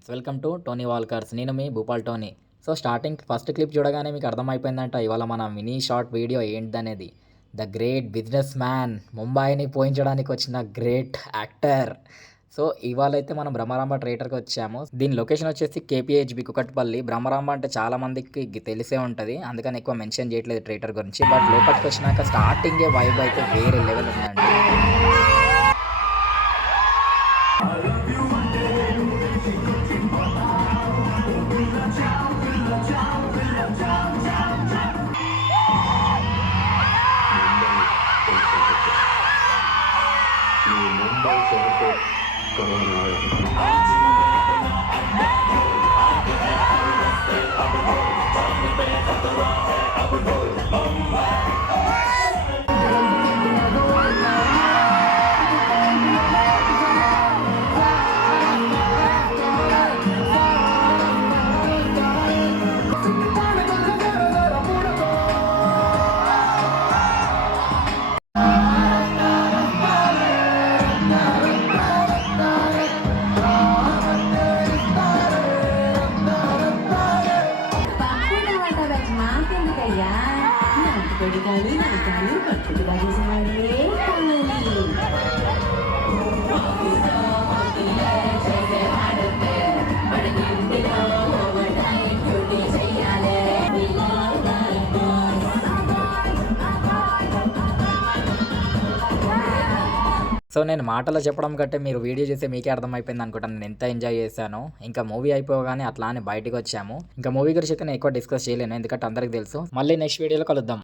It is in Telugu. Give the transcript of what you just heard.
Friends, welcome to Tony Walkers. నేను మీ Bhupal Tony. So starting first clip చూడగానే మీకు అర్థమైపోయిందంట ఇవాళ మన మినీ షార్ట్ వీడియో ఏంటనేది. ద గ్రేట్ బిజినెస్ మ్యాన్, ముంబైని పోయించడానికి వచ్చిన గ్రేట్ యాక్టర్. సో ఇవాళ అయితే మనం బ్రహ్మరాంబ థియేటర్కి వచ్చాము. దీని లొకేషన్ వచ్చేసి కేపీహెచ్బి కుకట్పల్లి. బ్రహ్మరాంబ అంటే చాలా మందికి తెలిసే ఉంటుంది, అందుకని ఎక్కువ మెన్షన్ చేయట్లేదు థియేటర్ గురించి. బట్ లోపలికి వచ్చినాక స్టార్టింగే వైబ్ అయితే వేరే లెవెల్ ఉందండి. मुंबई शहर को करवाने आया हूँ। నాలుగు పట్టుకు బాగేసేవాడే కావాలి. సో నేను మాటలో చెప్పడం కంటే మీరు వీడియో చేస్తే మీకే అర్థమైపోయింది అనుకుంటాను నేను ఎంత ఎంజాయ్ చేశాను. ఇంకా మూవీ అయిపోగానే అట్లా అని బయటకు వచ్చాము. ఇంకా మూవీ గురించి అయితే నేను ఎక్కువ డిస్కస్ చేయలేను, ఎందుకంటే అందరికీ తెలుసు. మళ్ళీ నెక్స్ట్ వీడియోలో కలుద్దాం.